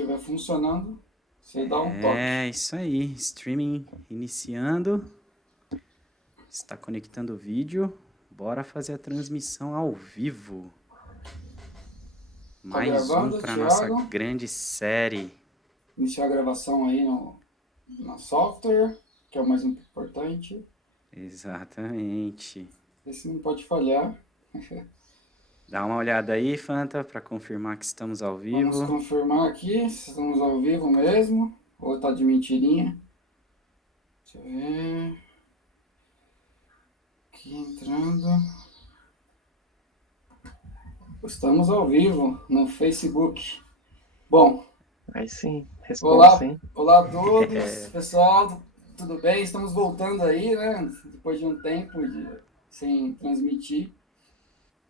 estiver funcionando, você dá um toque. É isso aí, streaming iniciando, está conectando o vídeo, bora fazer a transmissão ao vivo. Tá Mais um gravando, para nossa Thiago? grande série. Iniciar a gravação aí no software, que é o mais importante. Exatamente. Esse não pode falhar. Dá uma olhada aí, Fanta, para confirmar que estamos ao Vamos vivo. confirmar aqui se estamos ao vivo mesmo ou tá de mentirinha. Deixa eu ver. Aqui entrando. Estamos ao vivo no Facebook. Bom, Aí sim, responsa, olá, hein? olá a todos, pessoal, tudo bem? Estamos voltando aí, né? Depois de um tempo sem transmitir.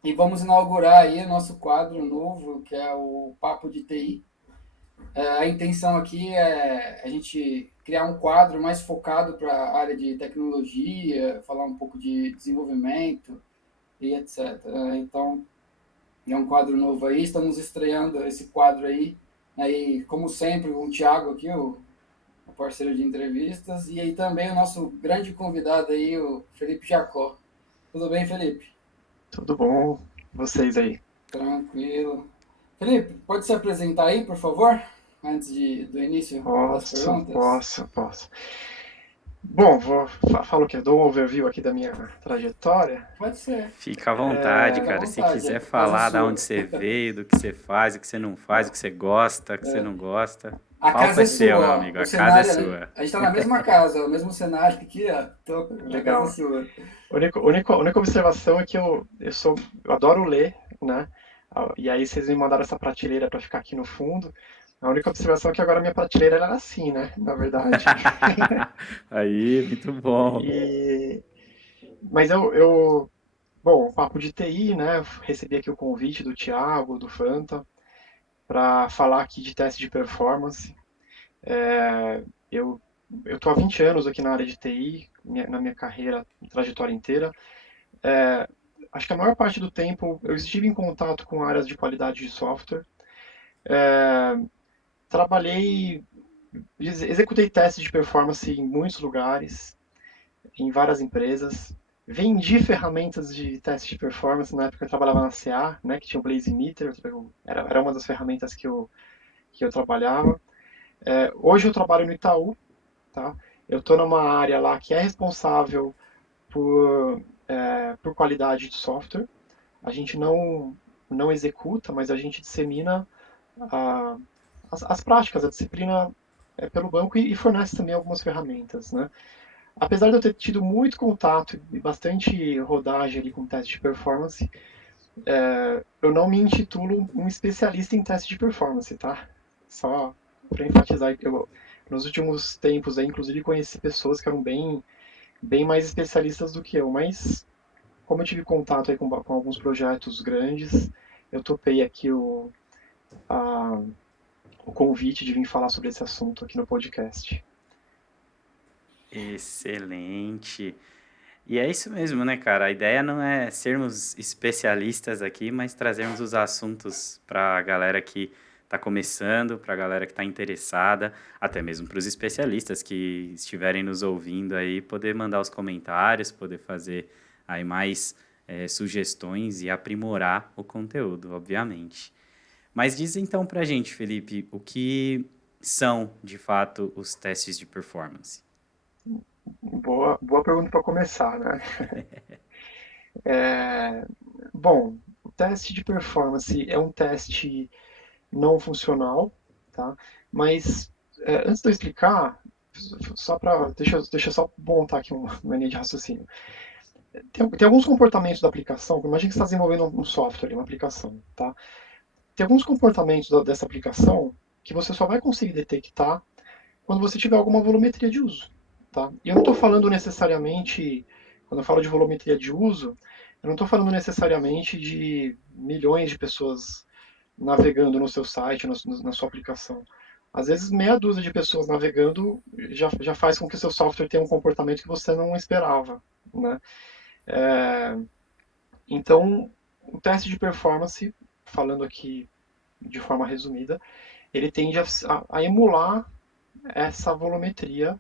E vamos inaugurar aí o nosso quadro novo, que é o Papo de TI. A intenção aqui é a gente criar um quadro mais focado para a área de tecnologia, falar um pouco de desenvolvimento e etc. Então, é um quadro novo aí, estamos estreando esse quadro aí como sempre, com o Thiago aqui, o parceiro de entrevistas, e aí também o nosso grande convidado aí, o Felipe Jacó. Tudo bem, Felipe? Tudo bom? Vocês aí? Tranquilo. Felipe, pode se apresentar aí, por favor? Antes do início das Posso, perguntas? posso, posso. Bom, falo que eu dou um overview aqui da minha trajetória. Pode ser. Fica à vontade, Fica à cara. Se vontade. quiser A casa é falar da sua. onde você veio, do que você faz, o que você não faz, o que você gosta, o que você não gosta, o A palco casa é é seu, meu sua, ó. amigo. O A casa é cenário, sua. a gente tá na mesma casa, o mesmo cenário que aqui, ó. Então, a casa é Legal. sua. A única observação é que eu adoro ler, né? E aí vocês me mandaram essa prateleira para ficar aqui no fundo. A única observação é que agora a minha prateleira ela era assim, né? Na verdade. Aí, muito bom. E... Mas bom, papo de TI, né? Eu recebi aqui o convite do Thiago, do Fanta, para falar aqui de teste de performance. Eu eu tô há 20 anos aqui na área de TI, na minha carreira, trajetória inteira. Acho que a maior parte do tempo eu estive em contato com áreas de qualidade de software. Trabalhei, executei testes de performance em muitos lugares, em várias empresas. Vendi ferramentas de teste de performance na época que eu trabalhava na CA, né, que tinha o Blaze Meter, era uma das ferramentas que eu trabalhava. Hoje eu trabalho no Itaú, tá? Eu estou numa área lá que é responsável por qualidade de software. A gente não executa, mas a gente dissemina a, as práticas, a disciplina pelo banco e fornece também algumas ferramentas, né? Apesar de eu ter tido muito contato e bastante rodagem ali com teste de performance, eu não me intitulo um especialista em teste de performance, tá? Só para enfatizar, nos últimos tempos, aí, inclusive, conheci pessoas que eram bem mais especialistas do que eu, mas como eu tive contato aí com alguns projetos grandes, eu topei aqui a, o convite de vir falar sobre esse assunto aqui no podcast. Excelente. E é isso mesmo, né, cara? A ideia não é sermos especialistas aqui, mas trazermos os assuntos para a galera que está começando, para a galera que está interessada, até mesmo para os especialistas que estiverem nos ouvindo aí, poder mandar os comentários, poder fazer aí mais sugestões e aprimorar o conteúdo, obviamente. Mas diz então para a gente, Felipe, o que são, de fato, os testes de performance? Boa pergunta para começar, né? Bom, o teste de performance é um teste não funcional, tá? Mas antes de eu explicar, deixa eu só montar aqui uma linha de raciocínio. Tem alguns comportamentos da aplicação, imagina que você está desenvolvendo um software, uma aplicação, tá? Tem alguns comportamentos dessa aplicação que você só vai conseguir detectar quando você tiver alguma volumetria de uso, tá? E eu não estou falando necessariamente, quando eu falo de volumetria de uso, eu não estou falando necessariamente de milhões de pessoas navegando no seu site, na sua aplicação. Às vezes, meia dúzia de pessoas navegando já faz com que o seu software tenha um comportamento que você não esperava, né? Então, o teste de performance, falando aqui de forma resumida, ele tende a emular essa volumetria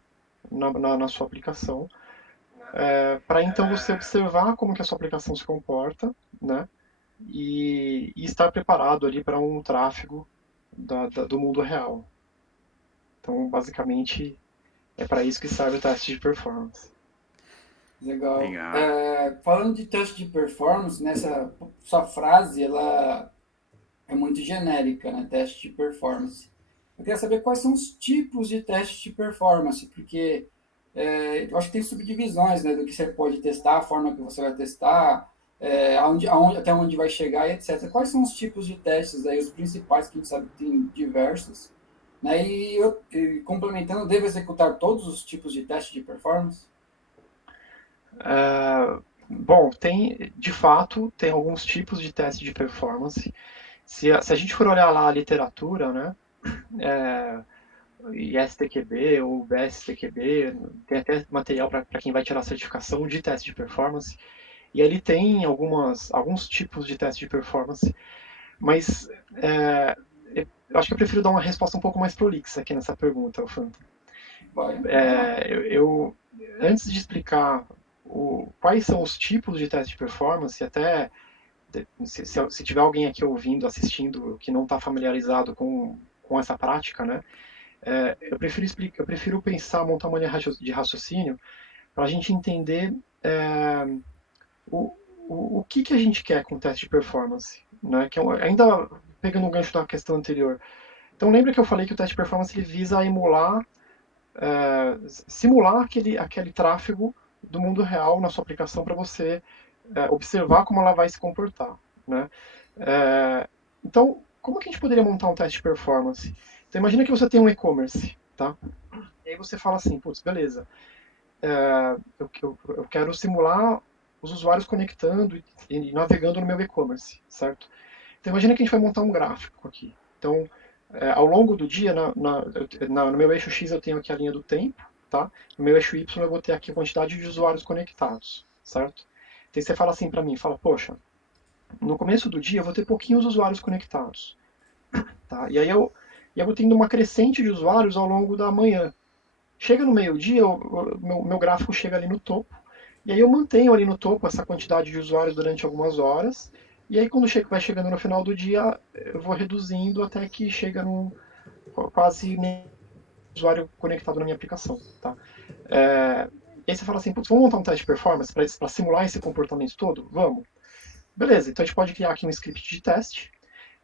na sua aplicação, para então você observar como que a sua aplicação se comporta, né? E estar preparado ali para um tráfego do mundo real. Então, basicamente, é para isso que serve o teste de performance. Legal. Legal. Falando de teste de performance, nessa sua frase, ela é muito genérica, né? Teste de performance. Eu queria saber quais são os tipos de teste de performance, porque eu acho que tem subdivisões, né, do que você pode testar, a forma que você vai testar, até onde vai chegar, e etc. Quais são os tipos de testes aí, os principais, que a gente sabe que tem diversos, né? E complementando, devo executar todos os tipos de teste de performance? Bom, de fato, tem alguns tipos de teste de performance. Se a gente for olhar lá a literatura, né, ISTQB ou BSTQB, tem até material para quem vai tirar a certificação de teste de performance, e ele tem alguns tipos de teste de performance, mas eu acho que eu prefiro dar uma resposta um pouco mais prolixa aqui nessa pergunta, Phantom. Vai lá. Antes de explicar quais são os tipos de teste de performance, até se tiver alguém aqui ouvindo, assistindo, que não está familiarizado com essa prática, né? Eu prefiro pensar, montar uma linha de raciocínio para a gente entender o que a gente quer com o teste de performance, né? Ainda pegando o gancho da questão anterior. Então lembra que eu falei que o teste de performance ele visa emular, simular aquele tráfego do mundo real na sua aplicação para você observar como ela vai se comportar, né? Então, como que a gente poderia montar um teste de performance? Então, imagina que você tem um e-commerce, tá? E aí você fala assim, putz, beleza, eu quero simular os usuários conectando e navegando no meu e-commerce, certo? Então, imagina que a gente vai montar um gráfico aqui. Então, ao longo do dia, no meu eixo X eu tenho aqui a linha do tempo, tá? No meu eixo Y eu vou ter aqui a quantidade de usuários conectados, certo? Então você fala assim para mim, fala, poxa, no começo do dia eu vou ter pouquinhos usuários conectados, tá? E aí eu vou tendo uma crescente de usuários ao longo da manhã. Chega no meio-dia, meu gráfico chega ali no topo, e aí eu mantenho ali no topo essa quantidade de usuários durante algumas horas, e aí quando vai chegando no final do dia, eu vou reduzindo até que chega num quase nenhum usuário conectado na minha aplicação, tá? E aí você fala assim, putz, vamos montar um teste de performance para simular esse comportamento todo? Vamos. Beleza, então a gente pode criar aqui um script de teste,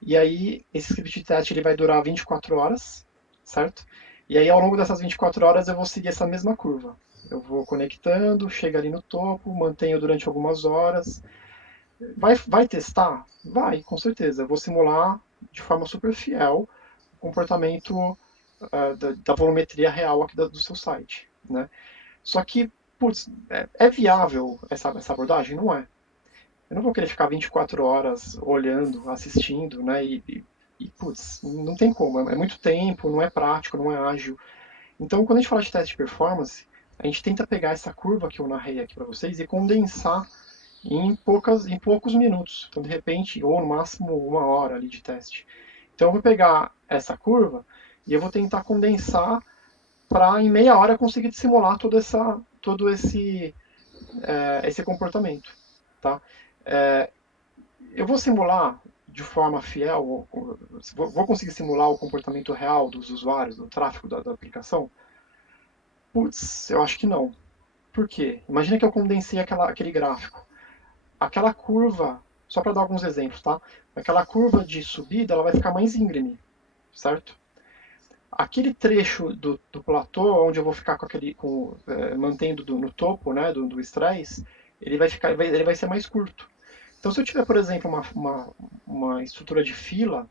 e aí esse script de teste ele vai durar 24 horas, certo? E aí ao longo dessas 24 horas eu vou seguir essa mesma curva. Eu vou conectando, chega ali no topo, mantenho durante algumas horas. Vai testar? Vai, com certeza. Eu vou simular de forma super fiel o comportamento da volumetria real aqui do seu site, né? Só que, putz, é viável essa abordagem? Não é. Eu não vou querer ficar 24 horas olhando, assistindo, né? Putz, não tem como. É muito tempo, não é prático, não é ágil. Então, quando a gente fala de teste de performance, a gente tenta pegar essa curva que eu narrei aqui para vocês e condensar em poucos minutos. Então, de repente, ou no máximo uma hora ali de teste. Então, eu vou pegar essa curva e eu vou tentar condensar para em meia hora conseguir simular todo esse comportamento, tá? Eu vou simular de forma fiel, vou conseguir simular o comportamento real dos usuários, do tráfego da aplicação? Putz, eu acho que não. Por quê? Imagina que eu condensei aquele gráfico. Aquela curva, só para dar alguns exemplos, tá? Aquela curva de subida, ela vai ficar mais íngreme, certo? Aquele trecho do platô, onde eu vou ficar mantendo no topo, né, do estresse, ele vai ser mais curto. Então, se eu tiver, por exemplo, uma estrutura de fila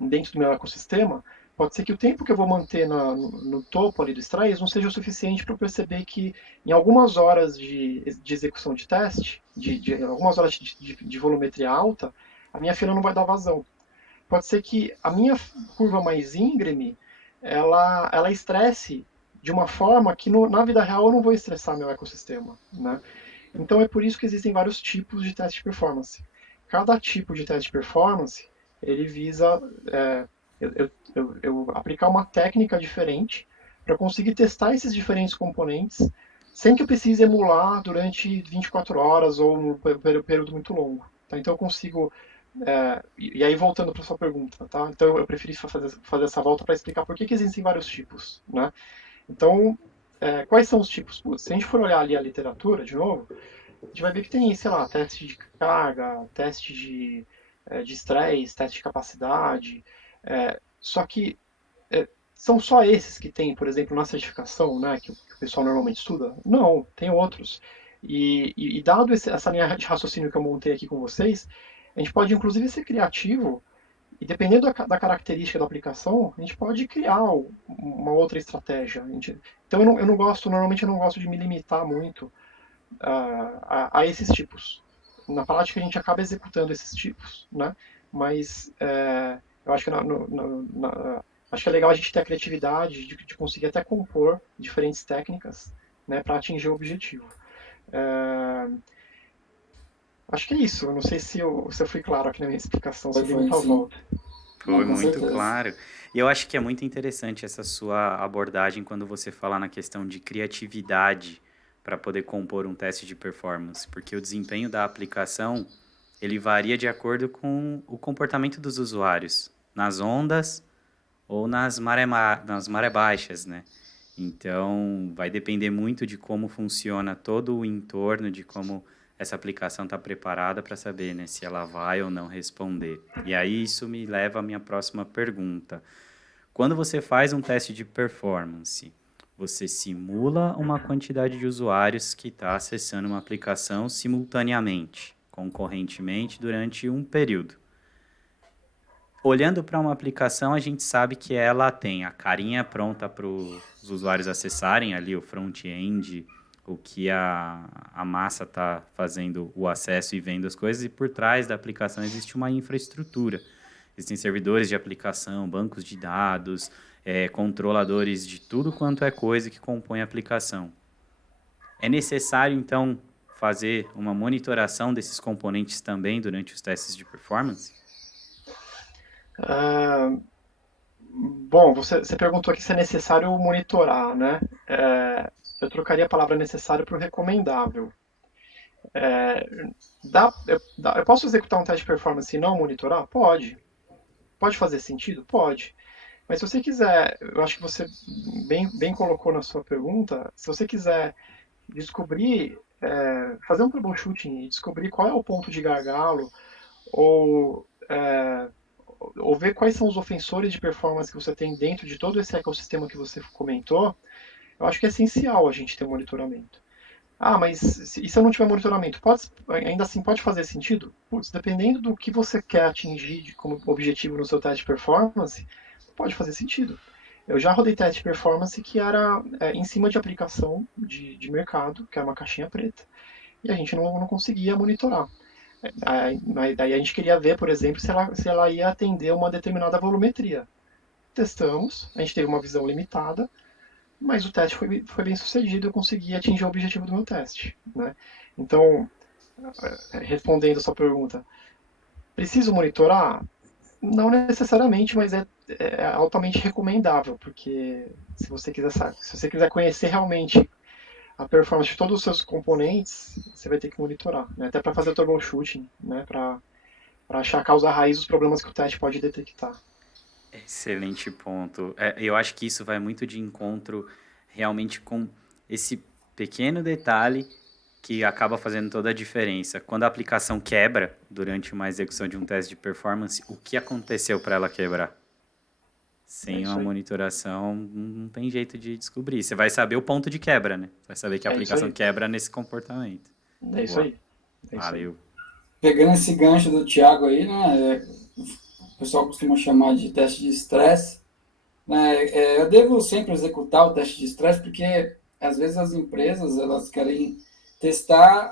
dentro do meu ecossistema, pode ser que o tempo que eu vou manter no topo ali do estresse não seja o suficiente para eu perceber que em algumas horas de execução de teste, algumas horas de volumetria alta, a minha fila não vai dar vazão. Pode ser que a minha curva mais íngreme, ela estresse de uma forma que na vida real eu não vou estressar meu ecossistema, né? Então é por isso que existem vários tipos de teste de performance. Cada tipo de teste de performance ele visa eu aplicar uma técnica diferente para conseguir testar esses diferentes componentes sem que eu precise emular durante 24 horas ou um período muito longo. Tá? Então eu consigo e aí voltando para sua pergunta, tá? Então eu preferi fazer essa volta para explicar por que existem vários tipos, né? Então, quais são os tipos? Se a gente for olhar ali a literatura de novo, a gente vai ver que tem, sei lá, teste de carga, teste de estresse, teste de capacidade. Só que são só esses que tem, por exemplo, na certificação, né, que o pessoal normalmente estuda? Não, tem outros. E dado essa linha de raciocínio que eu montei aqui com vocês, a gente pode inclusive ser criativo e dependendo da característica da aplicação, a gente pode criar uma outra estratégia. Então eu não gosto, normalmente eu não gosto de me limitar muito a esses tipos. Na prática a gente acaba executando esses tipos, né? Mas eu acho que acho que é legal a gente ter a criatividade de conseguir até compor diferentes técnicas, né, para atingir o objetivo. É, acho que é isso. Eu não sei se eu fui claro aqui na minha explicação, se eu dei Foi muita sim. volta. Não, Foi com muito certeza. claro. E eu acho que é muito interessante essa sua abordagem quando você fala na questão de criatividade para poder compor um teste de performance, porque o desempenho da aplicação ele varia de acordo com o comportamento dos usuários, nas ondas ou nas maré baixas, né? Então, vai depender muito de como funciona todo o entorno, de como essa aplicação está preparada para saber, né, se ela vai ou não responder. E aí isso me leva à minha próxima pergunta. Quando você faz um teste de performance, você simula uma quantidade de usuários que está acessando uma aplicação simultaneamente, concorrentemente, durante um período. Olhando para uma aplicação, a gente sabe que ela tem a carinha pronta para os usuários acessarem ali o front-end, o que a massa está fazendo o acesso e vendo as coisas, e por trás da aplicação existe uma infraestrutura. Existem servidores de aplicação, bancos de dados, controladores de tudo quanto é coisa que compõe a aplicação. É necessário, então, fazer uma monitoração desses componentes também durante os testes de performance? Ah, bom, você perguntou aqui se é necessário monitorar, né? Eu trocaria a palavra necessário por recomendável. É, eu posso executar um teste de performance e não monitorar? Pode. Pode fazer sentido? Pode. Mas se você quiser, eu acho que você bem colocou na sua pergunta, se você quiser descobrir, fazer um troubleshooting e descobrir qual é o ponto de gargalo, ou, é, ou ver quais são os ofensores de performance que você tem dentro de todo esse ecossistema que você comentou, eu acho que é essencial a gente ter monitoramento. Ah, mas e se eu não tiver monitoramento? Ainda assim pode fazer sentido? Putz, dependendo do que você quer atingir como objetivo no seu teste de performance, pode fazer sentido. Eu já rodei teste de performance que era em cima de aplicação de mercado, que era uma caixinha preta, e a gente não conseguia monitorar. Daí a gente queria ver, por exemplo, se ela ia atender uma determinada volumetria. Testamos, a gente teve uma visão limitada, mas o teste foi bem sucedido, eu consegui atingir o objetivo do meu teste. Né? Então, respondendo a sua pergunta, preciso monitorar? Não necessariamente, mas é altamente recomendável, porque se você quiser conhecer realmente a performance de todos os seus componentes, você vai ter que monitorar, né? Até para fazer o troubleshooting, né? Para achar a causa raiz dos problemas que o teste pode detectar. Excelente ponto. Eu acho que isso vai muito de encontro realmente com esse pequeno detalhe que acaba fazendo toda a diferença. Quando a aplicação quebra durante uma execução de um teste de performance, o que aconteceu para ela quebrar? É Sem uma isso aí. monitoração, não tem jeito de descobrir. Você vai saber o ponto de quebra, né? Você vai saber que a É isso aplicação aí. quebra nesse comportamento. É isso Boa, aí. É isso aí. valeu. Pegando esse gancho do Thiago aí, né? O pessoal costuma chamar de teste de estresse. Né, eu devo sempre executar o teste de estresse porque às vezes as empresas elas querem testar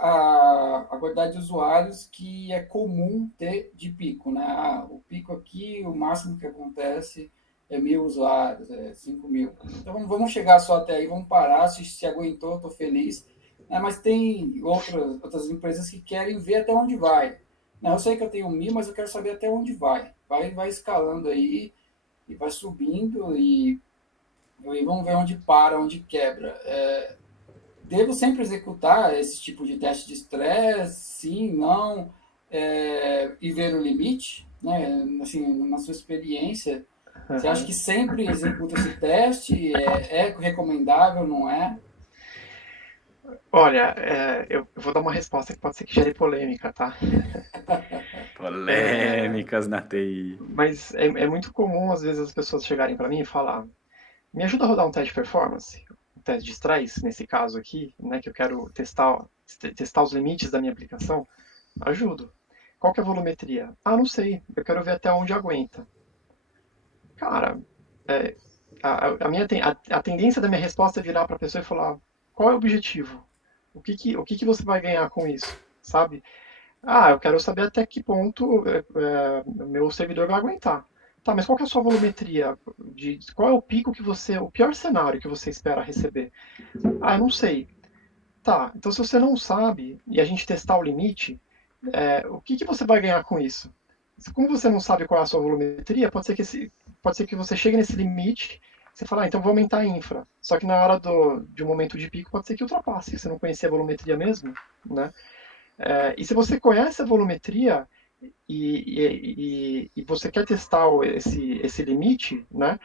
a quantidade de usuários que é comum ter de pico, né? O pico aqui, o máximo que acontece é 1.000 usuários, é 5.000. Então vamos chegar só até aí, vamos parar. Se aguentou, estou feliz. Né? Mas tem outras empresas que querem ver até onde vai. Não, eu sei que eu tenho 1.000, mas eu quero saber até onde vai. vai escalando aí e vai subindo e vamos ver onde para, onde quebra. Devo sempre executar esse tipo de teste de estresse? Sim, não? E ver o limite? Né? Assim, na sua experiência, você acha que sempre executa esse teste? É recomendável, não é? Olha, eu vou dar uma resposta que pode ser que gere polêmica, tá? Polêmicas na TI. Mas é muito comum, às vezes, as pessoas chegarem para mim e falar: me ajuda a rodar um teste de performance, um teste de stress, nesse caso aqui, né, que eu quero testar os limites da minha aplicação. Ajudo. Qual que é a volumetria? Ah, não sei, eu quero ver até onde aguenta. Cara, é, a tendência da minha resposta é virar para a pessoa e falar: qual é o objetivo? O que você vai ganhar com isso? Sabe? Ah, eu quero saber até que ponto o meu servidor vai aguentar. Tá, mas qual que é a sua volumetria? Qual é o pico o pior cenário que você espera receber? Ah, eu não sei. Tá, então se você não sabe e a gente testar o limite, o que você vai ganhar com isso? Como você não sabe qual é a sua volumetria, pode ser que você chegue nesse limite, você fala, então vou aumentar a infra. Só que na hora de um momento de pico, pode ser que ultrapasse, se você não conhecer a volumetria mesmo, né? E se você conhece a volumetria e você quer testar esse limite, né?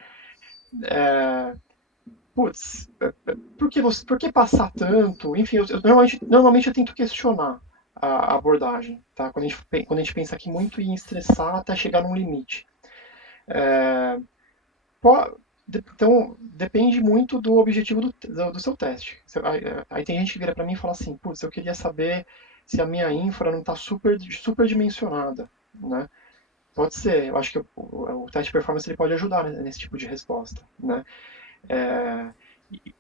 Putz, por que passar tanto? Enfim, normalmente eu tento questionar a abordagem, tá? Quando a gente pensa aqui muito em estressar até chegar num limite. Então, depende muito do objetivo do seu teste. Aí tem gente que vira para mim e fala assim, putz, eu queria saber se a minha infra não está super dimensionada, né? Pode ser, eu acho que o teste de performance ele pode ajudar nesse tipo de resposta, né?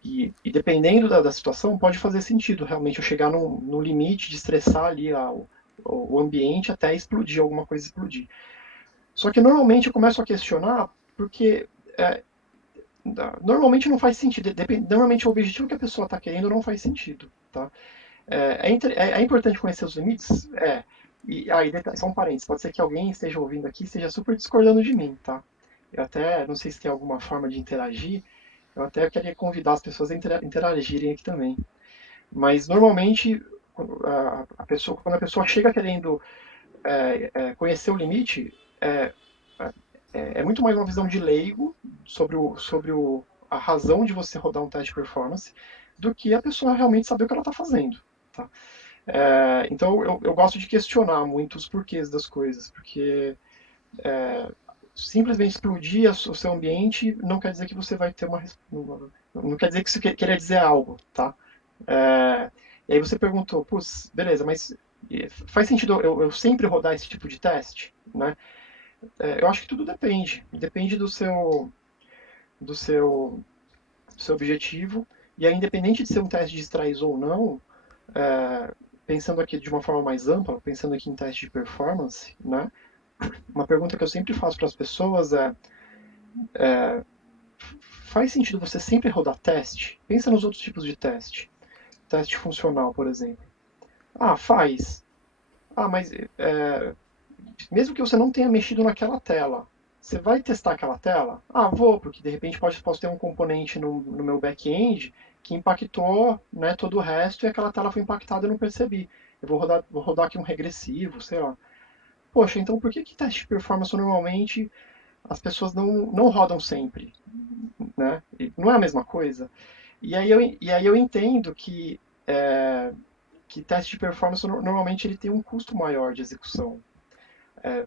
E dependendo da situação, pode fazer sentido realmente eu chegar no limite de estressar ali o ambiente até explodir, alguma coisa explodir. Só que normalmente eu começo a questionar porque normalmente não faz sentido. Normalmente o objetivo que a pessoa está querendo não faz sentido. Tá? É importante conhecer os limites? É. E aí, só um parênteses, pode ser que alguém esteja ouvindo aqui e esteja super discordando de mim, tá? Eu até não sei se tem alguma forma de interagir, eu até queria convidar as pessoas a interagirem aqui também. Mas normalmente quando a pessoa chega querendo conhecer o limite, é muito mais uma visão de leigo sobre a razão de você rodar um teste de performance do que a pessoa realmente saber o que ela está fazendo. Tá? Então eu gosto de questionar muito os porquês das coisas, porque simplesmente explodir o seu ambiente não quer dizer que você vai ter não quer dizer que isso queria dizer algo, tá? E aí você perguntou, putz, beleza, mas faz sentido eu sempre rodar esse tipo de teste, né? Eu acho que tudo depende do seu, do seu objetivo, e aí independente de ser um teste de strays ou não, pensando aqui de uma forma mais ampla, pensando aqui em teste de performance, né? Uma pergunta que eu sempre faço para as pessoas faz sentido você sempre rodar teste? Pensa nos outros tipos de teste. Teste funcional, por exemplo. Ah, faz. Ah, mas mesmo que você não tenha mexido naquela tela, você vai testar aquela tela? Ah, vou, porque de repente posso ter um componente no meu back-end que impactou, né, todo o resto e aquela tela foi impactada e eu não percebi. Eu vou rodar aqui um regressivo, sei lá. Poxa, então por que teste de performance normalmente as pessoas não rodam sempre, né? Não é a mesma coisa. E aí eu entendo que teste de performance normalmente ele tem um custo maior de execução.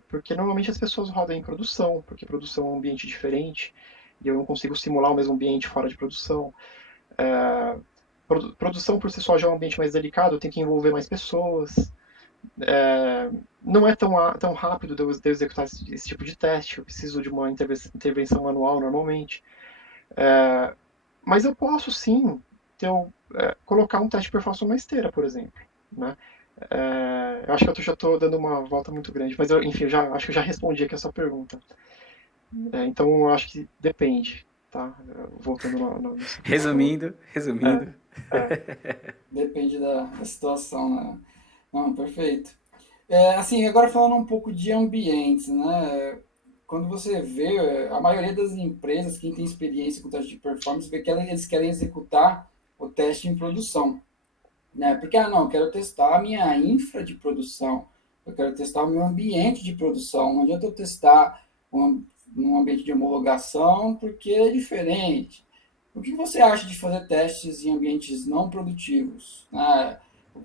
Porque normalmente as pessoas rodam em produção, porque produção é um ambiente diferente, e eu não consigo simular o mesmo ambiente fora de produção. É, produção por si só já é um ambiente mais delicado, eu tenho que envolver mais pessoas. Não é tão rápido de eu executar esse tipo de teste, eu preciso de uma intervenção manual normalmente. Mas eu posso sim colocar um teste de performance numa esteira, por exemplo. Né? Eu acho que eu já estou dando uma volta muito grande, mas enfim, acho que eu já respondi aqui a sua pergunta. Então eu acho que depende, tá? Voltando no Resumindo. é, Depende da situação, né? Não, perfeito. Assim, agora falando um pouco de ambientes, né? quando você vê, a maioria das empresas, quem tem experiência com teste de performance, vê que eles querem executar o teste em produção, né? Porque, não, eu quero testar a minha infra de produção, eu quero testar o meu ambiente de produção, não adianta eu testar um ambiente de homologação, porque é diferente. O que você acha de fazer testes em ambientes não produtivos?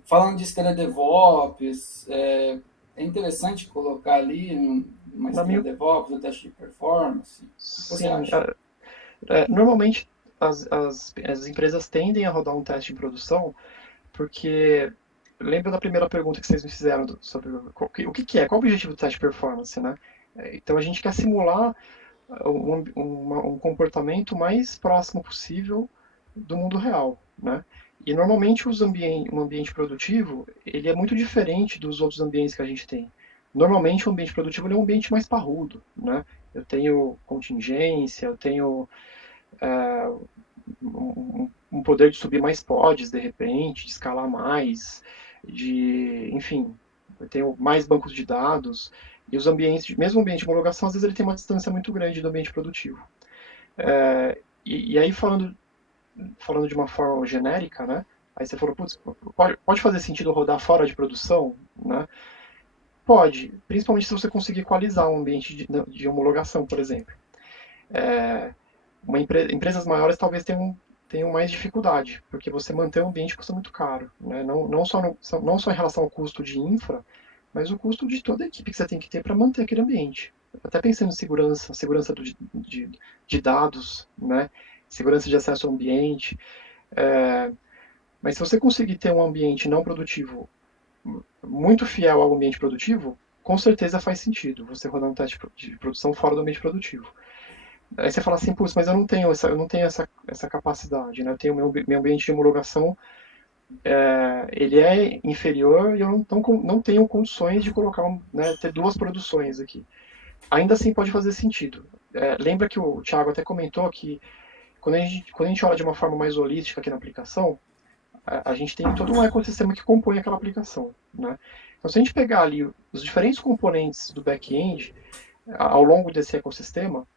Falando de esteira DevOps, é interessante colocar ali uma Na esteira minha, DevOps, um teste de performance. O que você sim, acha? normalmente as empresas tendem a rodar um teste em produção porque lembra da primeira pergunta que vocês me fizeram sobre o que é, qual o objetivo do teste de performance, né? Então a gente quer simular um comportamento mais próximo possível do mundo real, né? E normalmente um ambiente produtivo, ele é muito diferente dos outros ambientes que a gente tem. Normalmente o ambiente produtivo ele é um ambiente mais parrudo, né? Eu tenho contingência, eu tenho um poder de subir mais pods de repente, de escalar mais, enfim, eu tenho mais bancos de dados. E os ambientes, mesmo o ambiente de homologação, às vezes ele tem uma distância muito grande do ambiente produtivo. E aí, falando de uma forma genérica, né? Aí você falou, putz, pode fazer sentido rodar fora de produção, né? Pode, principalmente se você conseguir equalizar um ambiente de homologação, por exemplo. Empresas maiores talvez tenham mais dificuldade, porque você manter o ambiente custa muito caro, né? Não só em relação ao custo de infra, mas o custo de toda a equipe que você tem que ter para manter aquele ambiente. Até pensando em segurança de dados, né? Segurança de acesso ao ambiente. Mas se você conseguir ter um ambiente não produtivo muito fiel ao ambiente produtivo, com certeza faz sentido você rodar um teste de produção fora do ambiente produtivo. Aí você fala assim, putz, mas eu não tenho essa capacidade, né? Eu tenho meu ambiente de homologação, ele é inferior e eu não tenho condições de colocar, né, ter duas produções aqui. Ainda assim pode fazer sentido. Lembra que o Thiago até comentou que quando a gente olha de uma forma mais holística aqui na aplicação, a gente tem todo um ecossistema que compõe aquela aplicação, né? Então, se a gente pegar ali os diferentes componentes do back-end ao longo desse ecossistema,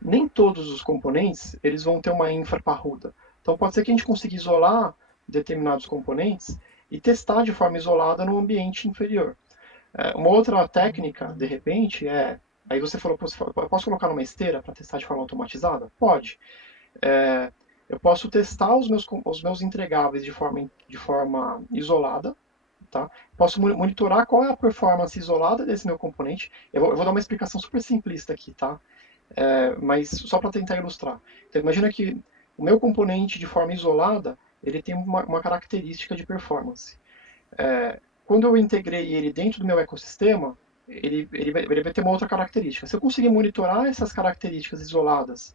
nem todos os componentes eles vão ter uma infra parruda. Então pode ser que a gente consiga isolar determinados componentes e testar de forma isolada no ambiente inferior. Uma outra técnica, de repente, aí você falou, eu posso colocar numa esteira para testar de forma automatizada? Pode. Eu posso testar os meus entregáveis de forma isolada, tá? Posso monitorar qual é a performance isolada desse meu componente. Eu vou dar uma explicação super simplista aqui, tá? Mas só para tentar ilustrar. Então, imagina que o meu componente de forma isolada, ele tem uma característica de performance. Quando eu integrei ele dentro do meu ecossistema, ele vai ter uma outra característica. Se eu conseguir monitorar essas características isoladas,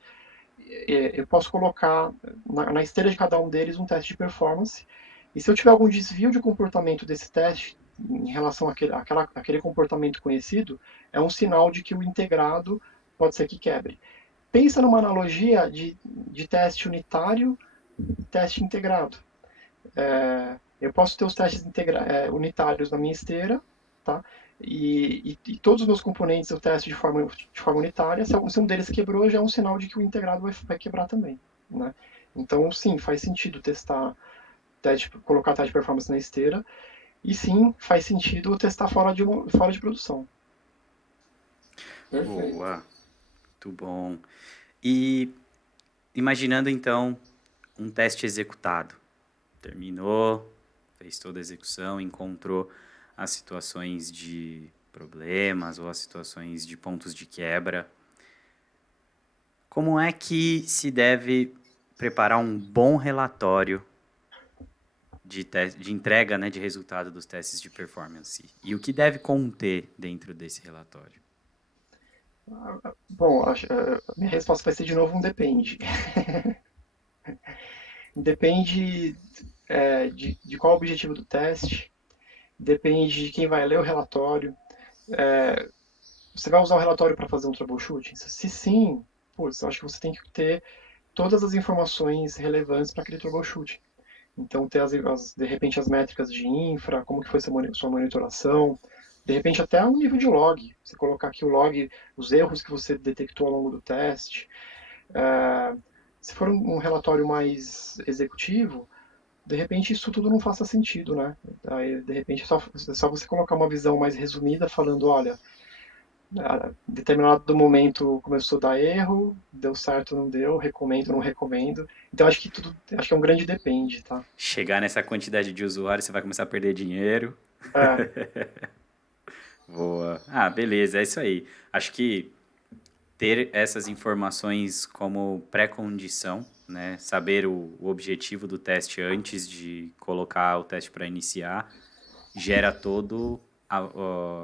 eu posso colocar na esteira de cada um deles um teste de performance. E se eu tiver algum desvio de comportamento desse teste em relação àquele comportamento conhecido, é um sinal de que o integrado pode ser que quebre. Pensa numa analogia de teste unitário e teste integrado. Eu posso ter os testes unitários na minha esteira, tá? E todos os meus componentes eu testo de forma unitária. Se um deles quebrou, já é um sinal de que o integrado vai quebrar também, né? Então, sim, faz sentido colocar teste de performance na esteira. E sim, faz sentido testar fora de produção. Perfeito. Boa, muito bom. E imaginando então um teste executado. Terminou, fez toda a execução, encontrou as situações de problemas ou as situações de pontos de quebra. Como é que se deve preparar um bom relatório de entrega, né, de resultado dos testes de performance? E o que deve conter dentro desse relatório? Bom, a minha resposta vai ser de novo um depende. Depende de qual o objetivo do teste, depende de quem vai ler o relatório. Você vai usar o relatório para fazer um troubleshooting? Se sim, putz, eu acho que você tem que ter todas as informações relevantes para aquele troubleshooting. Então, ter de repente as métricas de infra, como que foi sua monitoração, De repente até um nível de log. Você colocar aqui o log, os erros que você detectou ao longo do teste. É, se for um relatório mais executivo, de repente isso tudo não faça sentido, né? Aí, de repente, é só você colocar uma visão mais resumida, falando, olha, em determinado momento começou a dar erro, deu certo, não deu, recomendo, não recomendo. Então acho que é um grande depende, tá? Chegar nessa quantidade de usuários, você vai começar a perder dinheiro. É, Boa. Ah, beleza, é isso aí. Acho que ter essas informações como pré-condição, né? Saber o objetivo do teste antes de colocar o teste para iniciar, gera todo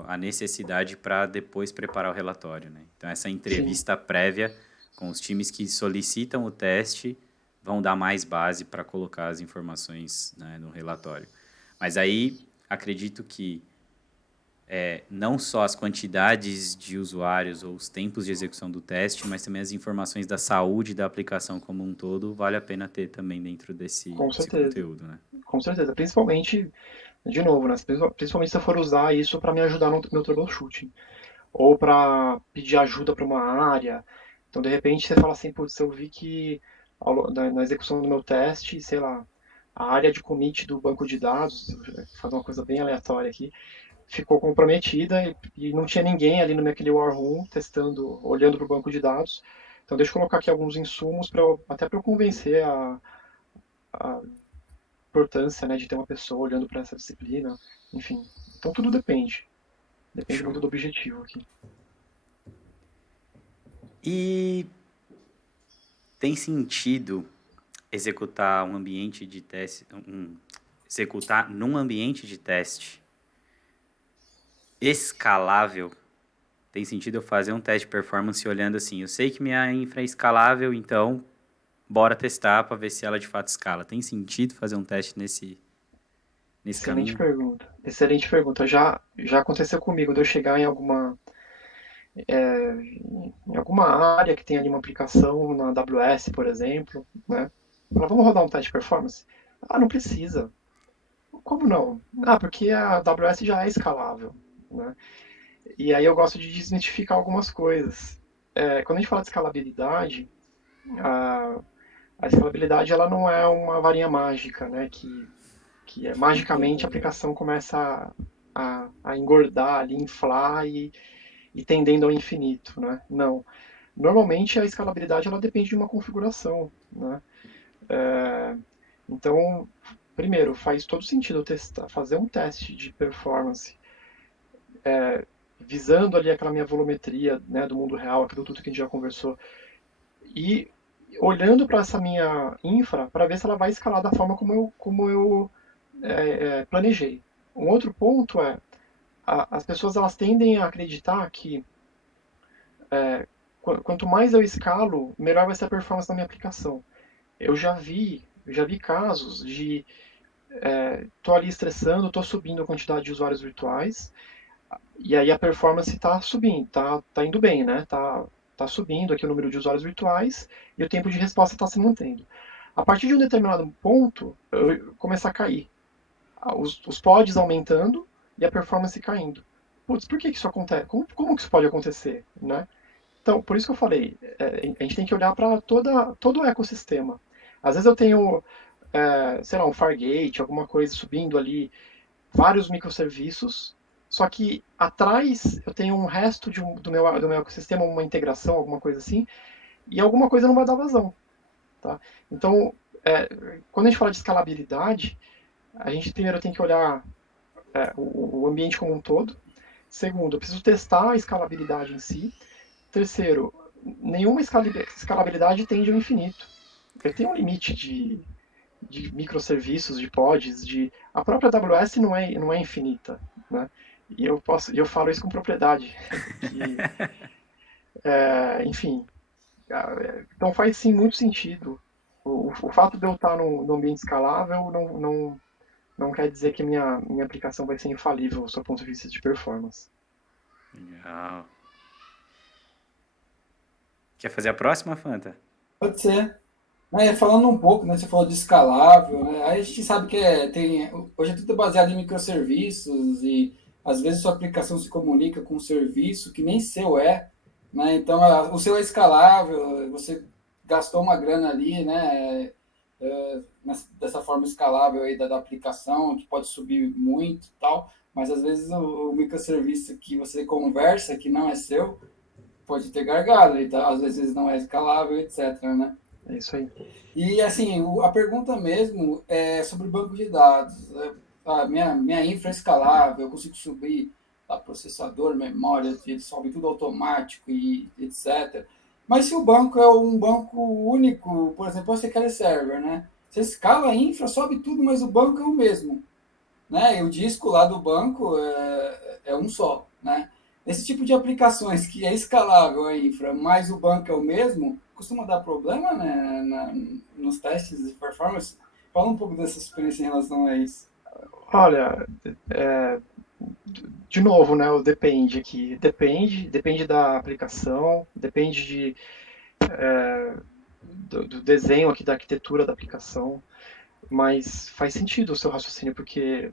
a necessidade para depois preparar o relatório, né? Então, essa sim, entrevista prévia com os times que solicitam o teste vão dar mais base para colocar as informações, né, no relatório. Mas aí, acredito que não só as quantidades de usuários ou os tempos de execução do teste, mas também as informações da saúde da aplicação como um todo, vale a pena ter também dentro com desse certeza. conteúdo, né? Com certeza. Principalmente, de novo, né? Principalmente se eu for usar isso para me ajudar no meu troubleshooting. Ou para pedir ajuda para uma área. Então, de repente, você fala assim, putz, eu vi que na execução do meu teste, sei lá, a área de commit do banco de dados, vou fazer uma coisa bem aleatória aqui, ficou comprometida e não tinha ninguém ali no naquele war room testando, olhando para o banco de dados. Então, deixa eu colocar aqui alguns insumos até para eu convencer a importância, né, de ter uma pessoa olhando para essa disciplina. Enfim, então tudo depende. Depende muito Show. do objetivo aqui. E tem sentido executar um ambiente de teste, executar num ambiente de teste escalável? Tem sentido eu fazer um teste de performance olhando assim, eu sei que minha infra é escalável, então bora testar para ver se ela de fato escala. Tem sentido fazer um teste nesse Excelente caminho? pergunta. Excelente pergunta. Já aconteceu comigo de eu chegar em alguma área que tem ali uma aplicação na AWS, por exemplo, né? Falar, vamos rodar um teste de performance? Ah, não precisa. Como não? Ah, porque a AWS já é escalável, né? E aí eu gosto de desmitificar algumas coisas. Quando a gente fala de escalabilidade, a, a escalabilidade ela não é uma varinha mágica, né? Que magicamente a aplicação começa a engordar, ali, inflar e tendendo ao infinito, né? Não. Normalmente a escalabilidade ela depende de uma configuração, né? Então, primeiro, faz todo sentido eu testar, fazer um teste de performance visando ali aquela minha volumetria, né, do mundo real, aquilo tudo que a gente já conversou, e olhando para essa minha infra para ver se ela vai escalar da forma como eu planejei. Um outro ponto é as pessoas elas tendem a acreditar que quanto mais eu escalo, melhor vai ser a performance da minha aplicação. Eu já vi casos de tô ali estressando, tô subindo a quantidade de usuários virtuais e aí a performance está subindo, tá indo bem, né? Tá subindo aqui o número de usuários virtuais e o tempo de resposta está se mantendo. A partir de um determinado ponto, eu começar a cair. Os pods aumentando e a performance caindo. Putz, por que isso acontece? Como que isso pode acontecer, né? Então, por isso que eu falei, a gente tem que olhar para todo o ecossistema. Às vezes eu tenho, sei lá, um Fargate, alguma coisa subindo ali, vários microserviços, só que atrás eu tenho um resto do meu ecossistema, uma integração, alguma coisa assim, e alguma coisa não vai dar vazão. Tá? Então, quando a gente fala de escalabilidade, a gente primeiro tem que olhar o ambiente como um todo. Segundo, eu preciso testar a escalabilidade em si. Terceiro, nenhuma escalabilidade tende ao infinito. Eu tenho um limite de microserviços, de pods, a própria AWS não é infinita, né? E eu falo isso com propriedade, que, enfim, então faz sim muito sentido. O fato de eu estar no ambiente escalável não quer dizer que minha aplicação vai ser infalível do seu ponto de vista de performance. Legal. Quer fazer a próxima, Fanta? Pode ser. Falando um pouco, né, você falou de escalável, né, aí a gente sabe que hoje é tudo baseado em microserviços e às vezes sua aplicação se comunica com um serviço que nem seu né? Então, o seu é escalável, você gastou uma grana ali, né? Dessa forma escalável aí da aplicação, que pode subir muito e tal, mas às vezes o microserviço que você conversa, que não é seu, pode ter gargalo, e às vezes não é escalável, etc, né? É isso aí. E assim, a pergunta mesmo é sobre banco de dados. Minha infra é escalável, eu consigo subir processador, memória, ele sobe tudo automático e etc. Mas se o banco é um banco único, por exemplo, você quer server, né? Você escala a infra, sobe tudo, mas o banco é o mesmo, né? E o disco lá do banco é um só, né? Esse tipo de aplicações que é escalável a infra, mas o banco é o mesmo, costuma dar problema, né, nos testes de performance. Fala um pouco dessa experiência em relação a isso. Olha, de novo, né, o depende aqui. Depende da aplicação, depende do desenho aqui, da arquitetura da aplicação, mas faz sentido o seu raciocínio, porque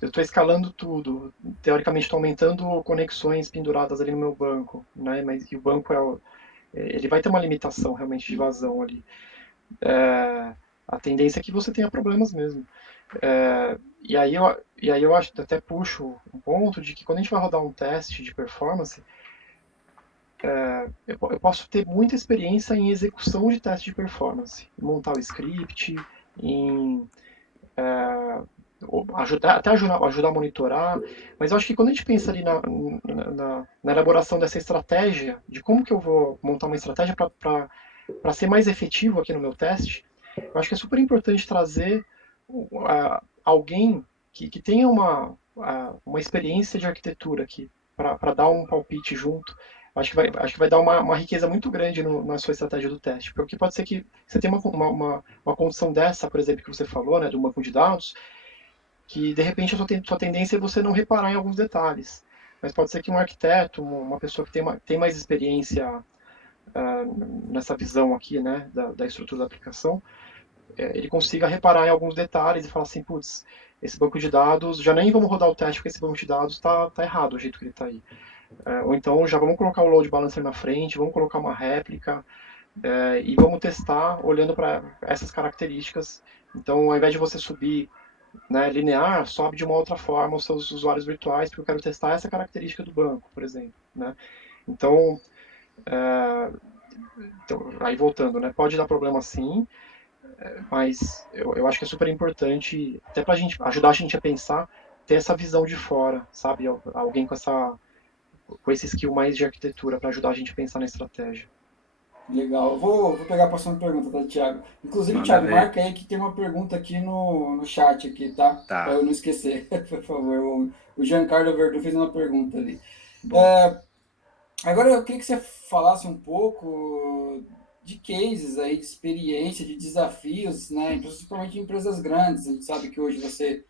eu estou escalando tudo, teoricamente estou aumentando conexões penduradas ali no meu banco, né, mas e o banco ele vai ter uma limitação realmente de vazão ali. A tendência é que você tenha problemas mesmo. E aí eu acho, até puxo um ponto de que quando a gente vai rodar um teste de performance, eu posso ter muita experiência em execução de teste de performance, em montar o script, em ajudar a monitorar, mas eu acho que quando a gente pensa ali na elaboração dessa estratégia, de como que eu vou montar uma estratégia para ser mais efetivo aqui no meu teste, eu acho que é super importante trazer alguém que tenha uma experiência de arquitetura aqui, para dar um palpite junto. Acho que vai dar uma riqueza muito grande na sua estratégia do teste, porque pode ser que você tenha uma condição dessa, por exemplo, que você falou, né, do banco de dados, que de repente a sua tendência é você não reparar em alguns detalhes. Mas pode ser que um arquiteto, uma pessoa que tem mais experiência nessa visão aqui, né, da estrutura da aplicação, ele consiga reparar em alguns detalhes e falar assim, putz, esse banco de dados, já nem vamos rodar o teste porque esse banco de dados está errado o jeito que ele está aí. Ou então já vamos colocar o load balancer na frente, vamos colocar uma réplica e vamos testar olhando para essas características. Então, ao invés de você subir, né, linear, sobe de uma outra forma os seus usuários virtuais, porque eu quero testar essa característica do banco, por exemplo. Né? Então, aí voltando, né, pode dar problema sim, mas eu acho que é super importante, até para ajudar a gente a pensar, ter essa visão de fora, sabe? Alguém com esse skill mais de arquitetura para ajudar a gente a pensar na estratégia. Legal. Vou pegar a próxima pergunta, tá, Thiago? Inclusive, Manda Thiago, ver. marca aí que tem uma pergunta aqui no chat aqui, tá? Para Tá. eu não esquecer, por favor. O Giancarlo Verdu fez uma pergunta ali. Boa. Agora eu queria que você falasse um pouco de cases aí, de experiência, de desafios, né? Principalmente em empresas grandes. A gente sabe que hoje você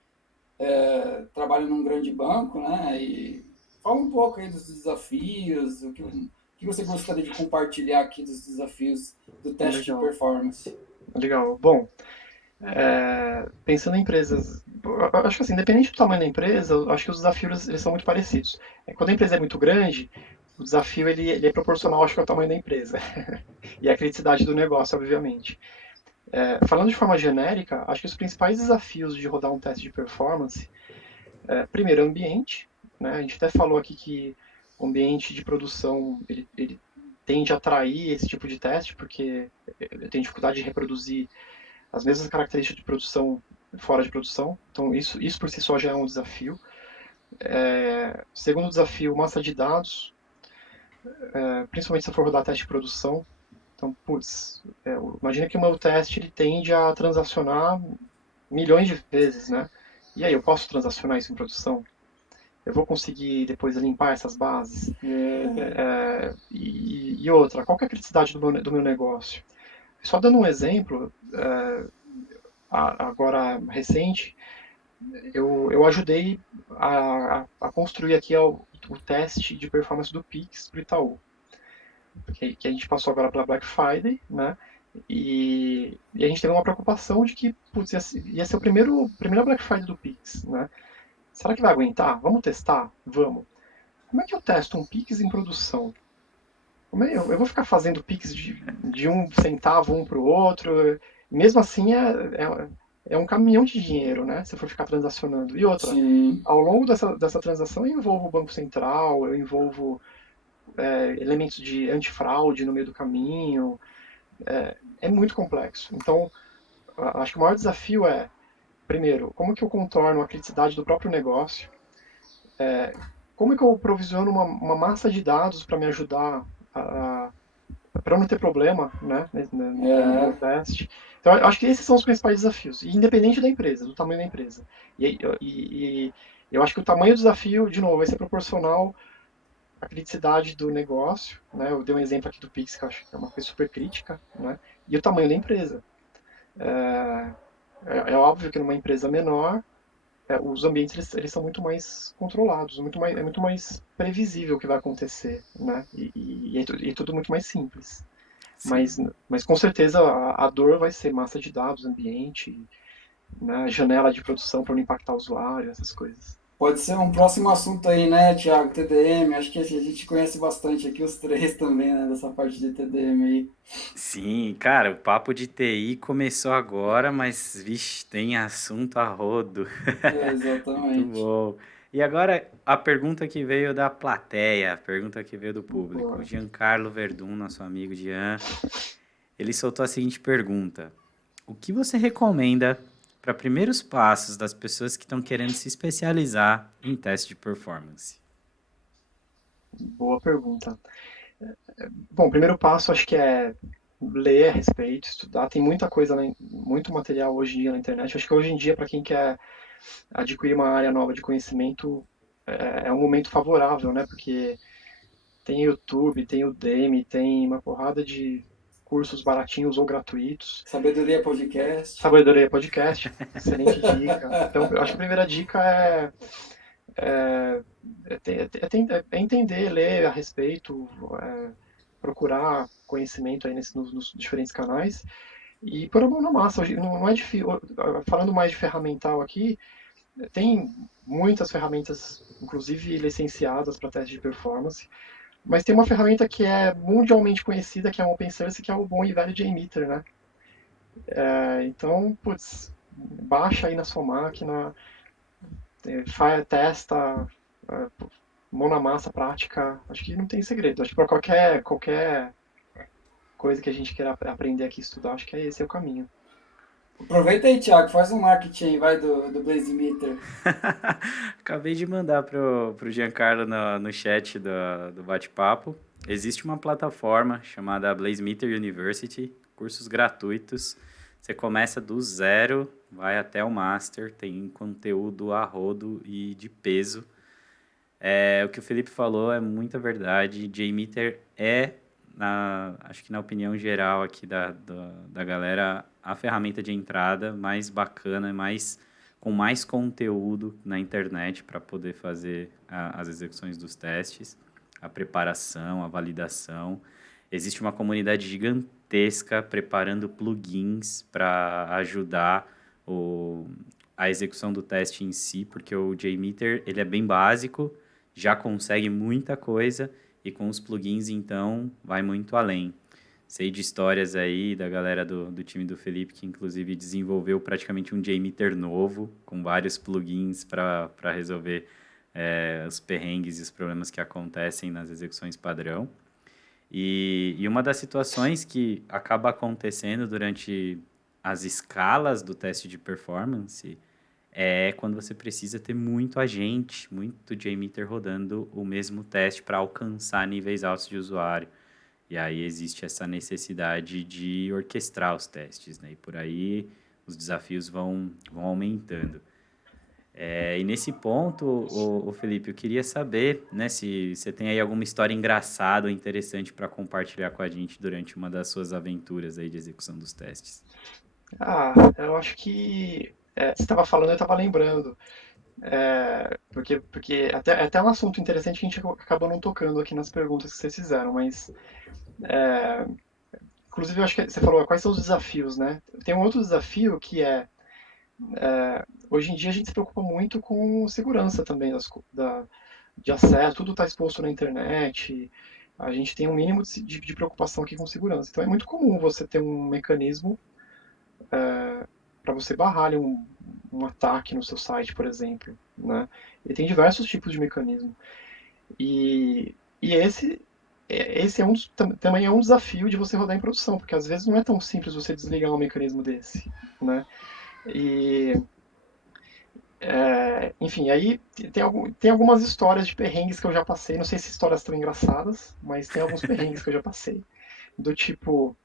trabalha num grande banco, né? E fala um pouco aí dos desafios, o que você gostaria de compartilhar aqui dos desafios do teste de Legal. performance. Legal. Bom, pensando em empresas, eu acho que assim, independente do tamanho da empresa, eu acho que os desafios eles são muito parecidos. Quando a empresa é muito grande, o desafio ele é proporcional, acho que ao tamanho da empresa e à criticidade do negócio, obviamente. Falando de forma genérica, acho que os principais desafios de rodar um teste de performance, primeiro, ambiente. Né? A gente até falou aqui que o ambiente de produção ele tende a atrair esse tipo de teste, porque ele tem dificuldade de reproduzir as mesmas características de produção fora de produção. Então, isso por si só já é um desafio. Segundo desafio, massa de dados, principalmente se for rodar teste de produção. Então, putz, imagina que o meu teste ele tende a transacionar milhões de vezes, né? E aí, eu posso transacionar isso em produção? Eu vou conseguir depois limpar essas bases? E outra, qual que é a criticidade do meu negócio? Só dando um exemplo, agora recente, eu ajudei a construir aqui o teste de performance do Pix para o Itaú, que a gente passou agora pela Black Friday, né? E a gente teve uma preocupação de que putz, ia ser primeira Black Friday do Pix, né? será que vai aguentar? Vamos testar? Vamos. Como é que eu testo um Pix em produção? Eu vou ficar fazendo Pix de 1 centavo um para o outro. Mesmo assim, é um caminhão de dinheiro, né? Se eu for ficar transacionando. E outra, Sim. ao longo dessa transação, eu envolvo o Banco Central, eu envolvo elementos de antifraude no meio do caminho. É muito complexo. Então, acho que o maior desafio é, primeiro, como que eu contorno a criticidade do próprio negócio? Como que eu provisiono uma massa de dados para me ajudar para não ter problema, né, no meu É, teste. Então, eu acho que esses são os principais desafios, independente da empresa, do tamanho da empresa. E eu acho que o tamanho do desafio, de novo, vai ser proporcional à criticidade do negócio, né? Eu dei um exemplo aqui do Pix, que eu acho que é uma coisa super crítica, né? E o tamanho da empresa. É óbvio que numa empresa menor, os ambientes eles são muito mais controlados, é muito mais previsível o que vai acontecer, né? E é tudo muito mais simples. Sim. Mas com certeza a dor vai ser massa de dados, ambiente, né, janela de produção para não impactar o usuário, essas coisas. pode ser um próximo assunto aí, né, Thiago? TDM. Acho que a gente conhece bastante aqui, os três também, né, dessa parte de TDM aí. Sim, cara, o papo de TI começou agora, mas, vixe, tem assunto a rodo. É, Muito exatamente. bom. E agora a pergunta que veio da plateia, a pergunta que veio do público. O Boa. Giancarlo Verdun, nosso amigo Gian, ele soltou a seguinte pergunta: o que você recomenda para primeiros passos das pessoas que estão querendo se especializar em teste de performance? Boa pergunta. Bom, o primeiro passo acho que é ler a respeito, estudar. Tem muita coisa, muito material hoje em dia na internet. Acho que hoje em dia, para quem quer adquirir uma área nova de conhecimento, é um momento favorável, né? Porque tem YouTube, tem Udemy, tem uma porrada de cursos baratinhos ou gratuitos. Sabedoria Podcast. Sabedoria Podcast, excelente dica. Então, eu acho que a primeira dica é entender, ler a respeito, procurar conhecimento aí nos diferentes canais e pôr a mão na massa. Hoje, não é difícil. Falando mais de ferramental aqui, tem muitas ferramentas, inclusive licenciadas para teste de performance, mas tem uma ferramenta que é mundialmente conhecida, que é um open source, que é o bom e velho JMeter, né? Então, putz, baixa aí na sua máquina, testa, é, mão na massa, prática. Acho que não tem segredo. Acho que para qualquer coisa que a gente queira aprender aqui, estudar, acho que esse é o caminho. Aproveita aí, Thiago, faz um marketing aí, vai, do Blaze Meter. Acabei de mandar pro Giancarlo no chat do bate-papo. Existe uma plataforma chamada Blaze Meter University, cursos gratuitos. Você começa do zero, vai até o master, tem conteúdo a rodo e de peso. O que o Felipe falou é muita verdade. JMeter acho que na opinião geral aqui da galera, a ferramenta de entrada mais bacana, com mais conteúdo na internet para poder fazer as execuções dos testes, a preparação, a validação. Existe uma comunidade gigantesca preparando plugins para ajudar a execução do teste em si, porque o JMeter ele é bem básico, já consegue muita coisa e com os plugins, então, vai muito além. Sei de histórias aí da galera do time do Felipe, que inclusive desenvolveu praticamente um JMeter novo, com vários plugins para resolver os perrengues e os problemas que acontecem nas execuções padrão. E uma das situações que acaba acontecendo durante as escalas do teste de performance é quando você precisa ter muito agente, muito JMeter rodando o mesmo teste para alcançar níveis altos de usuário. E aí existe essa necessidade de orquestrar os testes, né? E por aí os desafios vão aumentando. E nesse ponto, o Felipe, eu queria saber, né, se você tem aí alguma história engraçada ou interessante para compartilhar com a gente durante uma das suas aventuras aí de execução dos testes. Eu acho que você estava falando, eu estava lembrando. Porque é até um assunto interessante que a gente acabou não tocando aqui nas perguntas que vocês fizeram, mas inclusive eu acho que você falou quais são os desafios, né? Tem um outro desafio que é hoje em dia a gente se preocupa muito com segurança também de acesso, tudo está exposto na internet, a gente tem um mínimo de preocupação aqui com segurança. Então é muito comum você ter um mecanismo para você barrar ali um ataque no seu site, por exemplo, né? E tem diversos tipos de mecanismo. E esse também é um desafio de você rodar em produção, porque às vezes não é tão simples você desligar um mecanismo desse, né? E, enfim, aí tem algumas histórias de perrengues que eu já passei, não sei se histórias tão engraçadas, mas tem alguns perrengues que eu já passei, do tipo,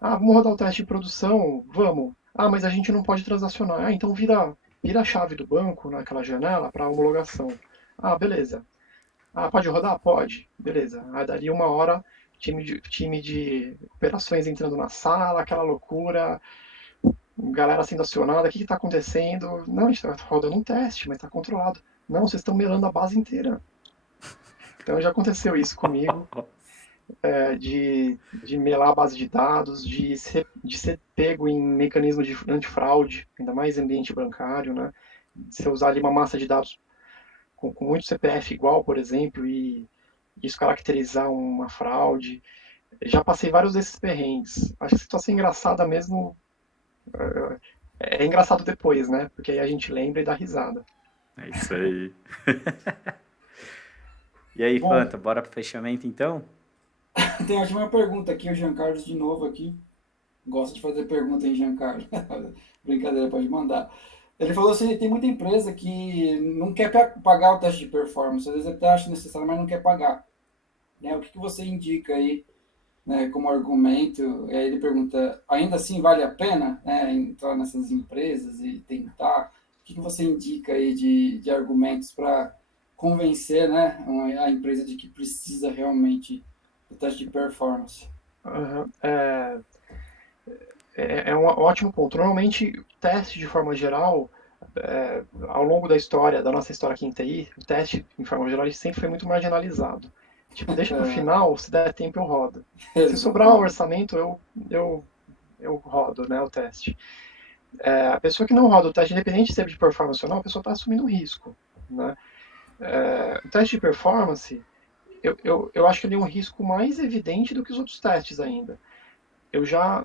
vamos rodar o teste de produção, vamos. Mas a gente não pode transacionar. Então vira a chave do banco naquela janela para homologação. Beleza. Pode rodar? Pode. Beleza. Aí daria uma hora, time de operações entrando na sala, aquela loucura, galera sendo acionada, o que está acontecendo? Não, a gente está rodando um teste, mas está controlado. Não, vocês estão melando a base inteira. Então já aconteceu isso comigo, de melar a base de dados, de ser pego em mecanismo de antifraude, ainda mais em ambiente bancário, né? De você usar ali uma massa de dados com muito CPF igual, por exemplo, e isso caracterizar uma fraude. Já passei vários desses perrengues. Acho que a situação engraçada mesmo é engraçado depois, né? Porque aí a gente lembra e dá risada. É isso aí. E aí, Bom, Fanta, bora pro fechamento então? tem a última pergunta aqui, o Jean Carlos de novo aqui. Gosta de fazer pergunta em Jean Carlos. Brincadeira, pode mandar. Ele falou assim, tem muita empresa que não quer pagar o teste de performance, às vezes até acha necessário, mas não quer pagar. Né? O que você indica aí, né, como argumento? E aí ele pergunta, ainda assim vale a pena, né, entrar nessas empresas e tentar? O que você indica aí de argumentos para convencer, né, a empresa de que precisa realmente do teste de performance? Uhum. É um ótimo ponto. Normalmente, o teste, de forma geral, ao longo da nossa história aqui em TI, o teste, de forma geral, ele sempre foi muito marginalizado. Tipo, deixa pro final, se der tempo eu rodo. Se sobrar o Exatamente. orçamento, eu rodo, né, o teste. A pessoa que não roda o teste, independente se é de performance ou não, a pessoa está assumindo um risco, né? O teste de performance, eu acho que ele é um risco mais evidente do que os outros testes ainda. Eu já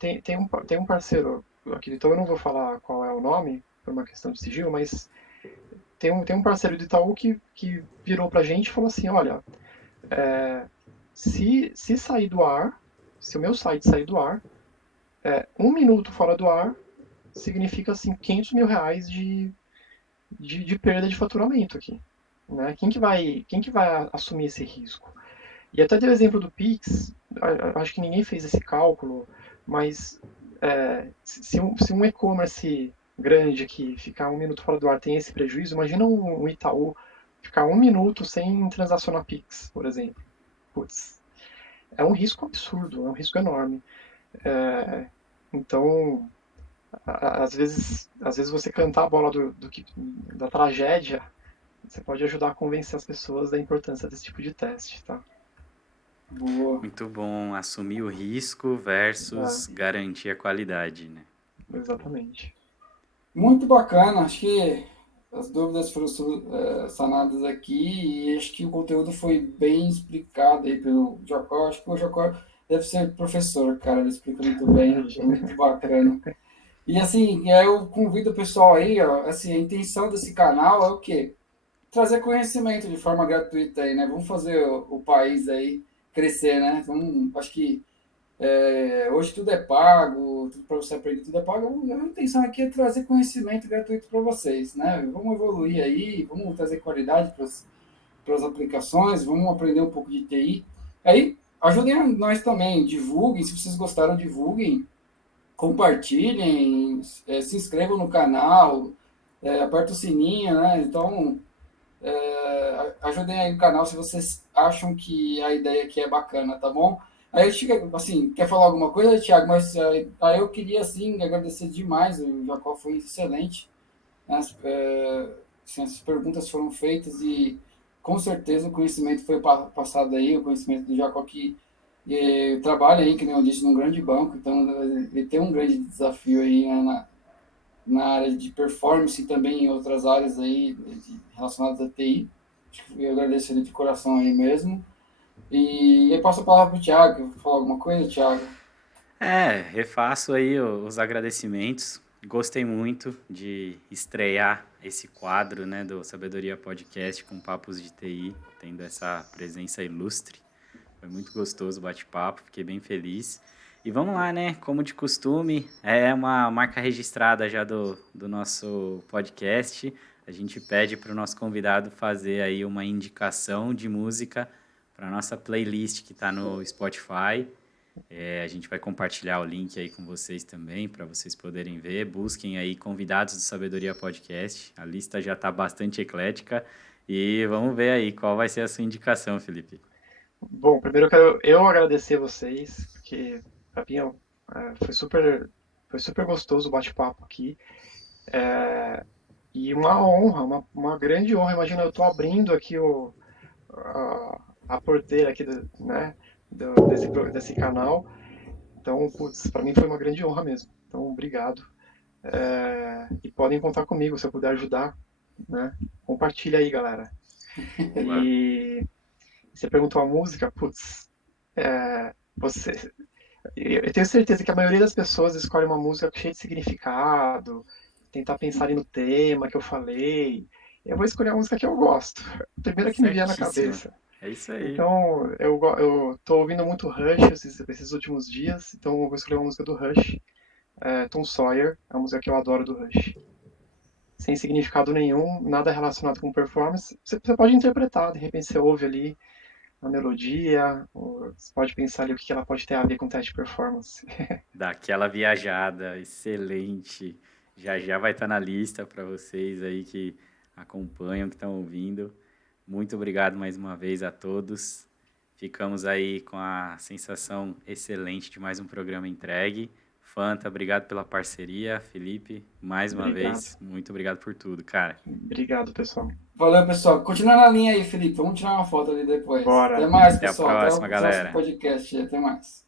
tem um parceiro aqui, então eu não vou falar qual é o nome, por uma questão de sigilo, mas tem um parceiro do Itaú que virou pra gente e falou assim, olha, se sair do ar, se o meu site sair do ar, 1 minuto fora do ar significa assim, R$ 500 mil de perda de faturamento aqui. Né? Quem que vai assumir esse risco? E até deu o exemplo do Pix, acho que ninguém fez esse cálculo, mas se um e-commerce grande aqui ficar 1 minuto fora do ar tem esse prejuízo, imagina um Itaú ficar 1 minuto sem transacionar Pix, por exemplo. Putz, é um risco absurdo, é um risco enorme. Então, às vezes você cantar a bola da tragédia, você pode ajudar a convencer as pessoas da importância desse tipo de teste, tá? Boa. Muito bom. Assumir o risco versus garantir a qualidade, né? Muito bom. Exatamente. Muito bacana. Acho que as dúvidas foram sanadas aqui e acho que o conteúdo foi bem explicado aí pelo Jacó. Acho que o Jacó deve ser professor, cara. Ele explica muito bem. É muito bacana. E assim, eu convido o pessoal aí, ó, assim, a intenção desse canal é o quê? Trazer conhecimento de forma gratuita aí, né? Vamos fazer o país aí crescer, né? Acho que hoje tudo é pago, tudo para você aprender tudo é pago. A intenção aqui é trazer conhecimento gratuito para vocês, né? Vamos evoluir aí, vamos trazer qualidade para as aplicações, vamos aprender um pouco de TI. Aí, ajudem nós também, divulguem, se vocês gostaram, divulguem, compartilhem, se inscrevam no canal, aperta o sininho, né? Então, ajudem aí o canal se vocês acham que a ideia aqui é bacana, tá bom? Aí eu chega, assim, quer falar alguma coisa, Thiago? Mas aí eu queria, assim, agradecer demais, o Jacó foi excelente, né? Assim, as perguntas foram feitas e com certeza o conhecimento foi passado aí, o conhecimento do Jacó que trabalha aí, que nem eu disse, num grande banco, então ele tem um grande desafio aí, né, na área de performance e também em outras áreas aí relacionadas à TI. Eu agradeço ele de coração aí mesmo. E eu passo a palavra para o Thiago. Falar alguma coisa, Thiago? Refaço aí os agradecimentos. Gostei muito de estrear esse quadro, né, do Sabedoria Podcast com papos de TI, tendo essa presença ilustre. Foi muito gostoso o bate-papo, fiquei bem feliz. E vamos lá, né? Como de costume, é uma marca registrada já do nosso podcast. A gente pede para o nosso convidado fazer aí uma indicação de música para a nossa playlist que está no Spotify. A gente vai compartilhar o link aí com vocês também, para vocês poderem ver. Busquem aí convidados do Sabedoria Podcast. A lista já está bastante eclética. E vamos ver aí qual vai ser a sua indicação, Felipe. Bom, primeiro eu quero eu agradecer vocês, porque pra mim foi super gostoso o bate-papo aqui. E uma honra, uma grande honra. Imagina, eu estou abrindo aqui a porteira aqui né, desse canal. Então, putz, para mim foi uma grande honra mesmo. Então, obrigado. E podem contar comigo se eu puder ajudar, né? Compartilha aí, galera. E você perguntou a música, putz, eu tenho certeza que a maioria das pessoas escolhe uma música cheia de significado, tentar pensar ali no tema que eu falei. Eu vou escolher a música que eu gosto, a primeira que me vier na Certíssimo. cabeça. É isso aí. Então, eu tô ouvindo muito Rush esses últimos dias, então eu vou escolher uma música do Rush, Tom Sawyer, a música que eu adoro do Rush. Sem significado nenhum, nada relacionado com performance. Você pode interpretar, de repente você ouve ali a melodia, ou você pode pensar ali o que ela pode ter a ver com teste de performance. Daquela viajada, excelente. Já já vai estar na lista para vocês aí que acompanham, que estão ouvindo. Muito obrigado mais uma vez a todos. Ficamos aí com a sensação excelente de mais um programa entregue. Fanta, obrigado pela parceria. Felipe, mais uma vez, muito obrigado por tudo, cara. Obrigado, pessoal. Valeu, pessoal. Continua na linha aí, Felipe. Vamos tirar uma foto ali depois. Bora. Até mais, Até pessoal. a próxima, Até o galera. próximo podcast. Até mais.